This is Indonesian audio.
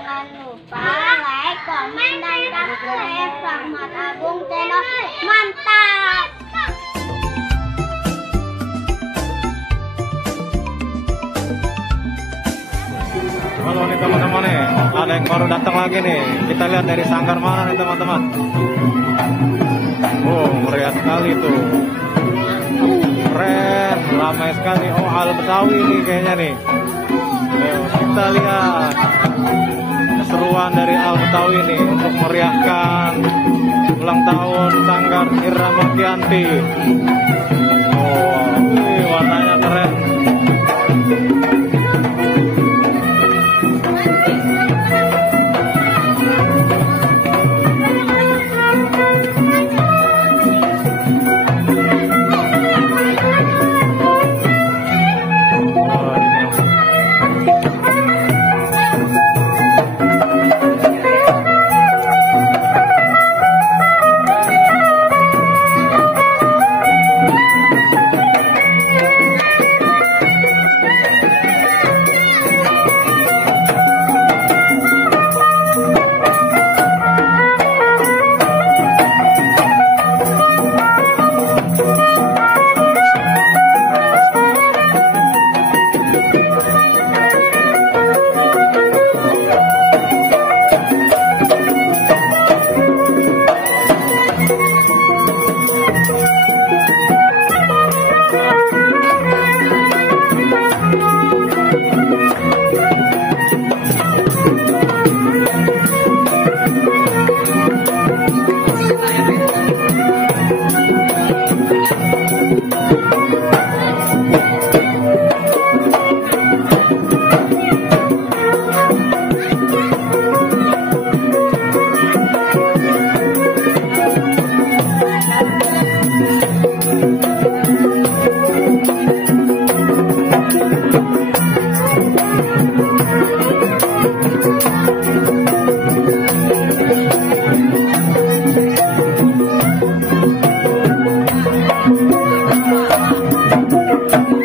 Jangan lupa like, komen, dan subscribe Rahmat Agung Channel. Mantap! Halo nih teman-teman nih, ada yang baru datang lagi nih. Kita lihat dari sanggar mana nih teman-teman. Oh, meriah sekali tuh. Keren, ramai sekali. Oh, Al Betawi nih kayaknya nih. Ayo kita lihat keseruan dari Al Betawi nih untuk meriahkan ulang tahun Sanggar Irama Kianti. Oh, warnanya keren. Thank you.